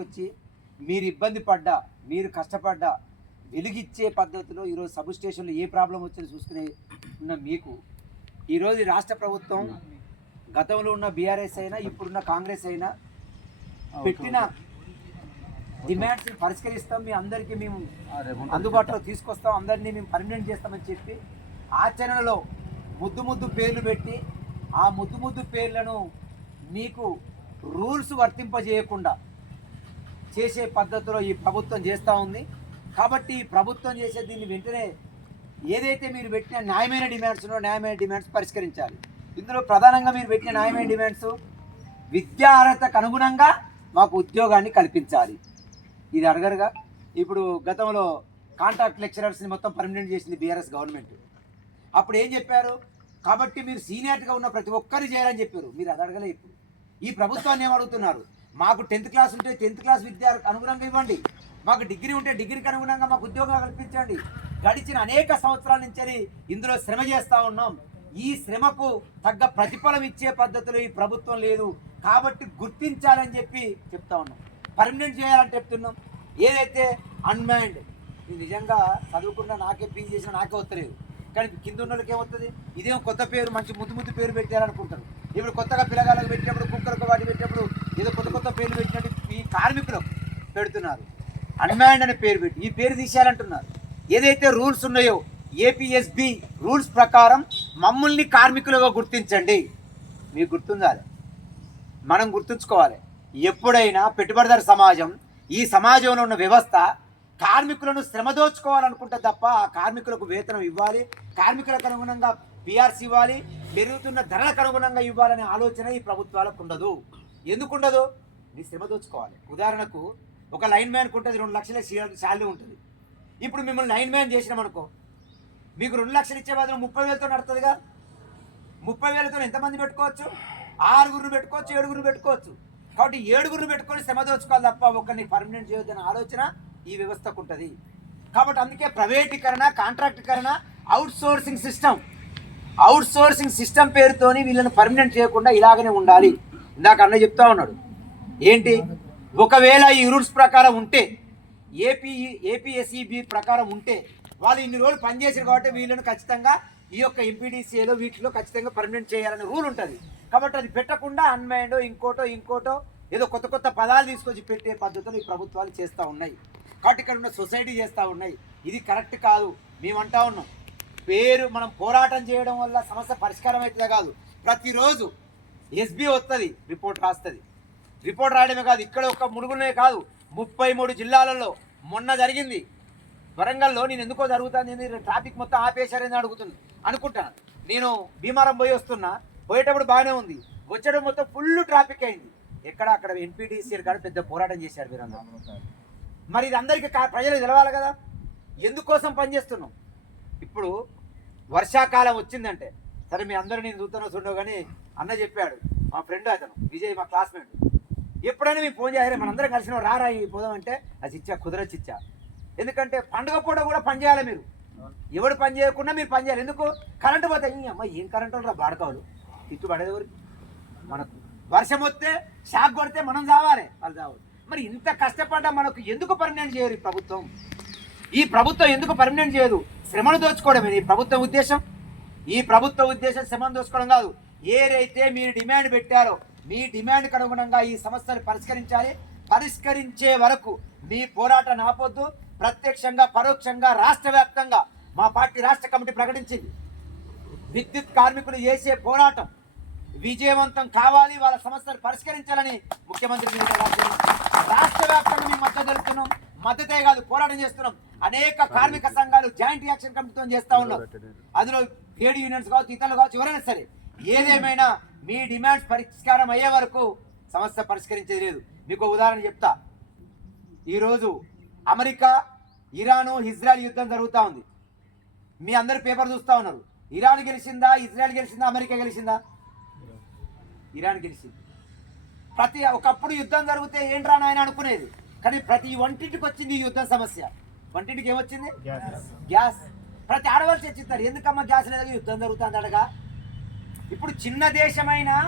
వచ్చి మీరు ఇబ్బంది పడ్డా, మీరు కష్టపడ్డా వెలిగిచ్చే పద్ధతిలో ఈరోజు సబ్ స్టేషన్లో ఏ ప్రాబ్లం వచ్చిందో చూసుకునే ఉన్న మీకు ఈరోజు రాష్ట్ర ప్రభుత్వం గతంలో ఉన్న బీఆర్ఎస్ అయినా ఇప్పుడున్న కాంగ్రెస్ అయినా పెట్టిన డిమాండ్స్ని పరిష్కరిస్తాం, మీ అందరికీ మేము అందుబాటులో తీసుకొస్తాం, అందరినీ మేము పర్మనెంట్ చేస్తామని చెప్పి ఆచరణలో ముద్దు పేర్లు పెట్టి ఆ ముద్దు పేర్లను మీకు రూల్స్ వర్తింపజేయకుండా చేసే పద్ధతిలో ఈ ప్రభుత్వం చేస్తూ ఉంది. కాబట్టి ఈ ప్రభుత్వం చేసే దీన్ని వెంటనే ఏదైతే మీరు పెట్టిన న్యాయమైన డిమాండ్స్ పరిష్కరించాలి. ఇందులో ప్రధానంగా మీరు పెట్టిన న్యాయమైన డిమాండ్స్ విద్యా అర్హతకు అనుగుణంగా మాకు ఉద్యోగాన్ని కల్పించాలి. ఇది అడగరుగా. ఇప్పుడు గతంలో కాంట్రాక్ట్ లెక్చరర్స్ని మొత్తం పర్మనెంట్ చేసింది బీఆర్ఎస్ గవర్నమెంట్. అప్పుడు ఏం చెప్పారు? కాబట్టి మీరు సీనియర్గా ఉన్న ప్రతి ఒక్కరు చేయాలని చెప్పారు. మీరు అది అడగలే. ఇప్పుడు ఈ ప్రభుత్వాన్ని ఏమడుగుతున్నారు? మాకు 10th క్లాస్ ఉంటే 10th క్లాస్ విద్య అనుగుణంగా ఇవ్వండి, మాకు డిగ్రీ ఉంటే డిగ్రీకి అనుగుణంగా మాకు ఉద్యోగాలు కల్పించండి. గడిచిన అనేక సంవత్సరాల నుంచి ఇందులో శ్రమ చేస్తూ ఉన్నాం. ఈ శ్రమకు తగ్గ ప్రతిఫలం ఇచ్చే పద్ధతిలో ఈ ప్రభుత్వం లేదు. కాబట్టి గుర్తించాలని చెప్పి చెప్తా ఉన్నాం. పర్మనెంట్ చేయాలని చెప్తున్నాం. ఏదైతే అన్మైండ్ నిజంగా చదువుకున్న నాకే పీజీ చేసిన నాకే వస్తలేదు, కానీ కింద ఉన్న వాళ్ళకి ఏమవుతుంది? ఇదేం కొత్త పేరు, మంచి ముద్దు పేరు పెట్టారనుకుంటారు. ఇప్పుడు కొత్తగా పిల్లగాళ్ళకు పెట్టినప్పుడు, కుక్కలకు వాటి పెట్టినప్పుడు ఏదో కొత్త పేర్లు పెట్టినట్టు ఈ కార్మికులకు పెడుతున్నారు. అన్మ్యాన్డ్ అనే పేరు పెట్టి ఈ పేరు తీసేయాలంటున్నారు. ఏదైతే రూల్స్ ఉన్నాయో ఏపీఎస్బి రూల్స్ ప్రకారం మమ్మల్ని కార్మికులుగా గుర్తించండి. మీకు గుర్తుండాలి, మనం గుర్తుంచుకోవాలి. ఎప్పుడైనా పెట్టుబడిదారు సమాజం, ఈ సమాజంలో ఉన్న వ్యవస్థ కార్మికులను శ్రమ దోచుకోవాలనుకుంటే తప్ప ఆ కార్మికులకు వేతనం ఇవ్వాలి, కార్మికులకు అనుగుణంగా పిఆర్సీ ఇవ్వాలి, పెరుగుతున్న ధరలకు అనుగుణంగా ఇవ్వాలనే ఆలోచన ఈ ప్రభుత్వాలకు ఉండదు. ఎందుకుండదు? మీ శ్రమ దోచుకోవాలి. ఉదాహరణకు ఒక లైన్ మ్యాన్కి ఉంటుంది 2 లక్షల శాలరీ ఉంటుంది. ఇప్పుడు మిమ్మల్ని లైన్ మ్యాన్ చేసినామనుకో, మీకు 2 లక్షలు ఇచ్చే బదులు 30,000తో నడుతుందిగా. 30,000తో ఎంతమంది పెట్టుకోవచ్చు? 6గురిని పెట్టుకోవచ్చు, 7గురిని పెట్టుకోవచ్చు. కాబట్టి 7గురిని పెట్టుకొని శ్రమ దోచుకోవాలి తప్ప ఒకరిని పర్మనెంట్ చేయొద్దనే ఆలోచన ఈ వ్యవస్థకు ఉంటుంది. కాబట్టి అందుకే ప్రైవేటీకరణ, కాంట్రాక్టీకరణ, అవుట్ సోర్సింగ్ సిస్టమ్ పేరుతోని వీళ్ళని పర్మనెంట్ చేయకుండా ఇలాగనే ఉండాలి. ఇందాక అన్న చెప్తా ఉన్నాడు ఏంటి, ఒకవేళ ఈ రూల్స్ ప్రకారం ఉంటే, ఏపీఎస్ఈబి ప్రకారం ఉంటే వాళ్ళు ఇన్ని రోజులు పనిచేసారు కాబట్టి వీళ్ళని ఖచ్చితంగా ఈ యొక్క ఎంపీడీసీఏలో వీటిలో ఖచ్చితంగా పర్మనెంట్ చేయాలనే రూల్ ఉంటుంది. కాబట్టి అది పెట్టకుండా అన్మైండో ఇంకోటో ఏదో కొత్త పదాలు తీసుకొచ్చి పెట్టే పద్ధతులు ఈ ప్రభుత్వాలు చేస్తూ ఉన్నాయి. కాబట్టి ఇక్కడ ఉన్న సొసైటీ చేస్తూ ఉన్నాయి. ఇది కరెక్ట్ కాదు. మేమంటా ఉన్నాం, పేరు మనం పోరాటం చేయడం వల్ల సమస్య పరిష్కారం అవుతుందా? కాదు. ప్రతిరోజు ఎస్బీ వస్తుంది, రిపోర్ట్ రాస్తుంది. రిపోర్ట్ రాయడమే కాదు, ఇక్కడ ఒక మురుగునే కాదు, 33 జిల్లాలలో మొన్న జరిగింది. వరంగల్లో నేను ఎందుకో జరుగుతుంది, ట్రాఫిక్ మొత్తం ఆపేశారని అనుకుంటాను. నేను భీమారం పోయేటప్పుడు బాగానే ఉంది, వచ్చేటప్పుడు మొత్తం ఫుల్ ట్రాఫిక్ అయింది. అక్కడ ఎన్పీటీసీ గారు పెద్ద పోరాటం చేశారు మీరందరూ. మరి ఇది అందరికీ ప్రజలు తెలవాలి కదా, ఎందుకోసం పనిచేస్తున్నాం. ఇప్పుడు వర్షాకాలం వచ్చిందంటే సరే, మీ అందరూ నేను చూడవు కానీ అన్న చెప్పాడు, మా ఫ్రెండ్ అతను విజయ్, మా క్లాస్మేట్, ఎప్పుడైనా మేము ఫోన్ చేయాలి మనందరం కలిసిన రారా పోదామంటే అది ఇచ్చా కుదరచ్చిచ్చా. ఎందుకంటే పండుగ పూట కూడా పని చేయాలి. మీరు ఎవడు పని చేయకుండా మీరు పని చేయాలి. ఎందుకు? కరెంటు పోతే అమ్మ ఏం కరెంటు రా బాడకావులు తిట్టు పడేది ఎవరికి? మనకు వర్షం వస్తే షాక్ కొడితే మనం చావాలి, వాళ్ళు చావాలి. మరి ఇంత కష్టపడ్డా మనకు ఎందుకు పర్మనెంట్ చేయరు ఈ ప్రభుత్వం ఎందుకు పర్మనెంట్ చేయదు? శ్రమను దోచుకోవడమే ఈ ప్రభుత్వం ఉద్దేశం. ఈ ప్రభుత్వ ఉద్దేశం శ్రమను దోచుకోవడం కాదు. ఏదైతే మీరు డిమాండ్ పెట్టారో మీ డిమాండ్కి అనుగుణంగా ఈ సమస్యను పరిష్కరించాలి. పరిష్కరించే వరకు మీ పోరాటం ఆపొద్దు. ప్రత్యక్షంగా పరోక్షంగా రాష్ట్ర వ్యాప్తంగా మా పార్టీ రాష్ట్ర కమిటీ ప్రకటించింది, విద్యుత్ కార్మికులు చేసే పోరాటం విజయవంతం కావాలి, వాళ్ళ సమస్యలు పరిష్కరించాలని ముఖ్యమంత్రి రాష్ట్ర వ్యాప్తంగా మేము మద్దతు తెలుపుతున్నాం. మద్దతే కాదు, పోరాటం చేస్తున్నాం. అనేక కార్మిక సంఘాలు జాయింట్ యాక్షన్ కమిటీతో చేస్తూ ఉన్నాం. అందులో ట్రేడ్ యూనియన్స్ కావచ్చు, ఇతరులు కావచ్చు, ఎవరైనా సరే, ఏదేమైనా మీ డిమాండ్స్ పరిష్కారం అయ్యే వరకు సమస్య పరిష్కరించేది లేదు. మీకు ఉదాహరణ చెప్తా. ఈరోజు అమెరికా, ఇరాను, ఇజ్రాయెల్ యుద్ధం జరుగుతూ ఉంది. మీ అందరు పేపర్ చూస్తూ ఉన్నారు. ఇరాన్ గెలిచిందా, ఇజ్రాయెల్ గెలిచిందా, అమెరికా గెలిచిందా? ఇరాన్ గెలిచింది. ఒకప్పుడు యుద్ధం జరిగితే ఏంట్రా నాయన అనుకునేది, కానీ ప్రతి వంటింటికి వచ్చింది ఈ యుద్ధం సమస్య. వంటింటికి ఏమొచ్చింది? గ్యాస్. ప్రతి ఆడవాళ్ళు చర్చిస్తారు, ఎందుకమ్మా గ్యాస్ లేదా, యుద్ధం జరుగుతుంది అడగా. ఇప్పుడు చిన్న దేశమైనా